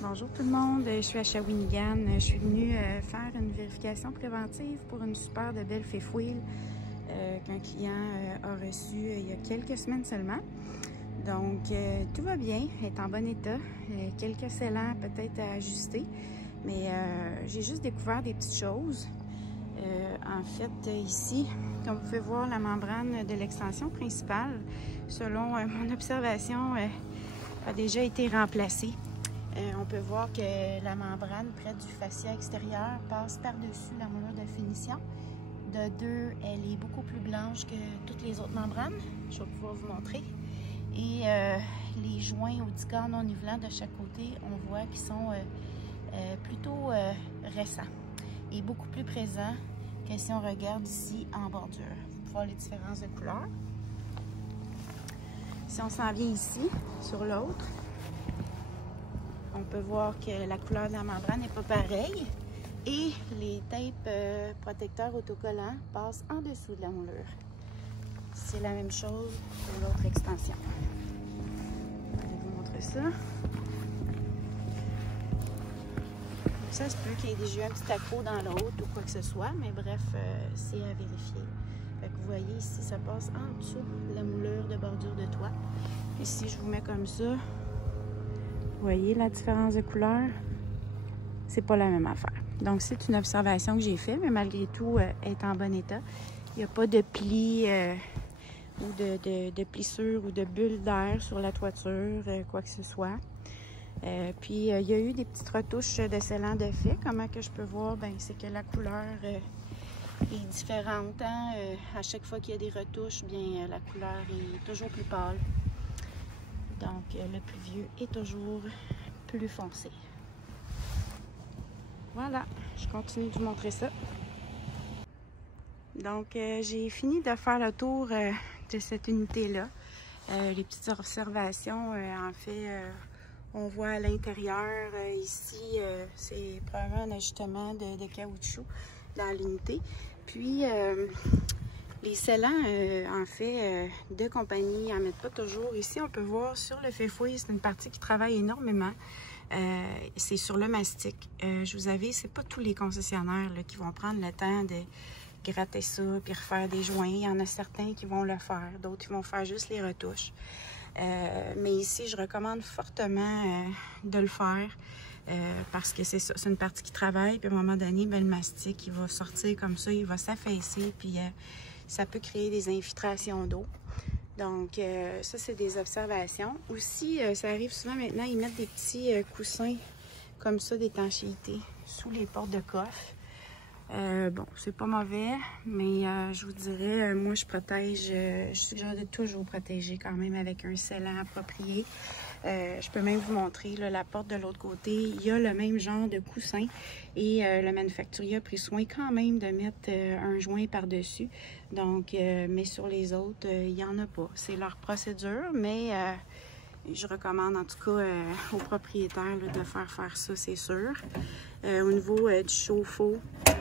Bonjour tout le monde, je suis à Shawinigan. Je suis venue faire une vérification préventive pour une super de belle fifouille qu'un client a reçue il y a quelques semaines seulement. Donc tout va bien, elle est en bon état. Quelques scellants peut-être à ajuster, mais j'ai juste découvert des petites choses. En fait, ici, comme vous pouvez voir, la membrane de l'extension principale, selon mon observation, a déjà été remplacée. On peut voir que la membrane près du fascia extérieur passe par-dessus la moulure de finition. De deux, elle est beaucoup plus blanche que toutes les autres membranes. Je vais pouvoir vous montrer. Et les joints au dicord non nivelant de chaque côté, on voit qu'ils sont plutôt récents et beaucoup plus présents que si on regarde ici en bordure. Vous pouvez voir les différences de couleurs. Si on s'en vient ici, sur l'autre, on peut voir que la couleur de la membrane n'est pas pareille et les tapes protecteurs autocollants passent en dessous de la moulure. C'est la même chose pour l'autre extension. Je vais vous montrer ça. Ça se peut qu'il y ait déjà un petit accro dans l'autre ou quoi que ce soit, mais bref, c'est à vérifier. Fait que vous voyez ici, ça passe en dessous de la moulure de bordure de toit. Et si je vous mets comme ça, vous voyez la différence de couleur? C'est pas la même affaire. Donc, c'est une observation que j'ai faite, mais malgré tout, elle est en bon état. Il n'y a pas de plis ou de plissures ou de bulles d'air sur la toiture, quoi que ce soit. Puis, il y a eu des petites retouches de scellant de fait. Comment que je peux voir? Bien, c'est que la couleur est différente. Hein? À chaque fois qu'il y a des retouches, bien, la couleur est toujours plus pâle. Donc, le plus vieux est toujours plus foncé. Voilà, je continue de vous montrer ça. Donc, j'ai fini de faire le tour de cette unité-là. Les petites observations, en fait, on voit à l'intérieur, ici, c'est probablement un ajustement de caoutchouc dans l'unité. Puis, les scellants, en fait, de compagnie, ils n'en mettent pas toujours. Ici, on peut voir sur le fifouille, c'est une partie qui travaille énormément. C'est sur le mastic. Je vous avais, c'est pas tous les concessionnaires là, qui vont prendre le temps de gratter ça puis refaire des joints. Il y en a certains qui vont le faire, d'autres qui vont faire juste les retouches. Mais ici, je recommande fortement de le faire parce que c'est ça, c'est une partie qui travaille. Puis à un moment donné, bien, le mastic, il va sortir comme ça, il va s'affaisser, puis ça peut créer des infiltrations d'eau. Donc, ça, c'est des observations. Aussi, ça arrive souvent maintenant, ils mettent des petits coussins comme ça d'étanchéité sous les portes de coffre. Bon, c'est pas mauvais, mais je vous dirais, moi, je protège, je suggère de toujours protéger quand même avec un scellant approprié. Je peux même vous montrer là, la porte de l'autre côté. Il y a le même genre de coussin et le manufacturier a pris soin quand même de mettre un joint par-dessus. Donc, mais sur les autres, il n'y en a pas. C'est leur procédure, mais je recommande en tout cas aux propriétaires là, de faire ça, c'est sûr. Au niveau du chauffe-eau,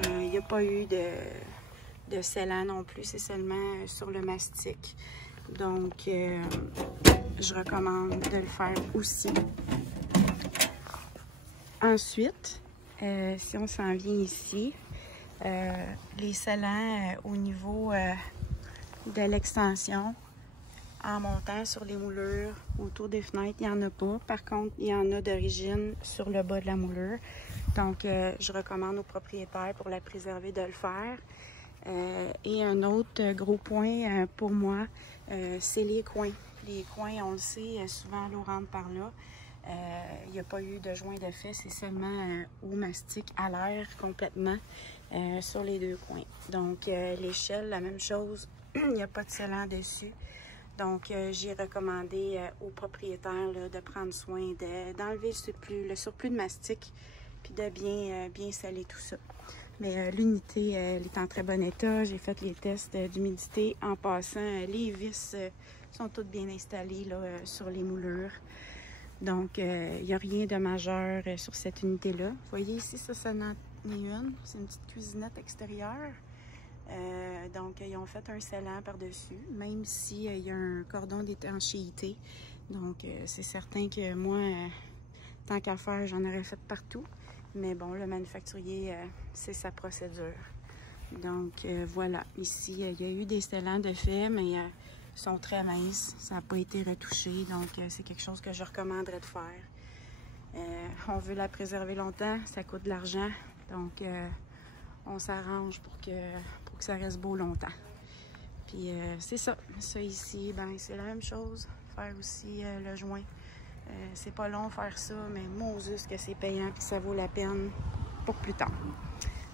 il n'y a pas eu de scellant non plus, c'est seulement sur le mastic. Donc, je recommande de le faire aussi. Ensuite, si on s'en vient ici, les scellants au niveau de l'extension, en montant sur les moulures autour des fenêtres, il n'y en a pas. Par contre, il y en a d'origine sur le bas de la moulure. Donc, je recommande aux propriétaires pour la préserver de le faire. Et un autre gros point pour moi, c'est les coins. Les coins, on le sait, souvent l'eau rentre par là. Il n'y a pas eu de joint de fait, c'est seulement au mastic à l'air complètement sur les deux coins. Donc, l'échelle, la même chose, il n'y a pas de scellant dessus. Donc, j'ai recommandé aux propriétaires là, de prendre soin d'enlever le surplus de mastic puis de bien sceller tout ça. Mais l'unité, elle est en très bon état. J'ai fait les tests d'humidité. En passant, les vis sont toutes bien installées là, sur les moulures. Donc, il n'y a rien de majeur sur cette unité-là. Vous voyez ici, ça en est une. C'est une petite cuisinette extérieure. Donc, ils ont fait un scellant par-dessus, même s'il y a un cordon d'étanchéité. Donc, c'est certain que moi, Tant qu'à faire, j'en aurais fait partout. Mais bon, le manufacturier, c'est sa procédure. Donc voilà, ici, il y a eu des scellants de fait, mais ils sont très minces. Ça n'a pas été retouché, donc c'est quelque chose que je recommanderais de faire. On veut la préserver longtemps, ça coûte de l'argent. Donc on s'arrange pour que ça reste beau longtemps. Puis c'est ça. Ça ici, ben c'est la même chose. Faire aussi le joint. C'est pas long faire ça, mais Moses que c'est payant et ça vaut la peine pour plus tard.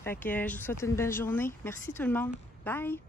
Fait que je vous souhaite une belle journée. Merci tout le monde. Bye!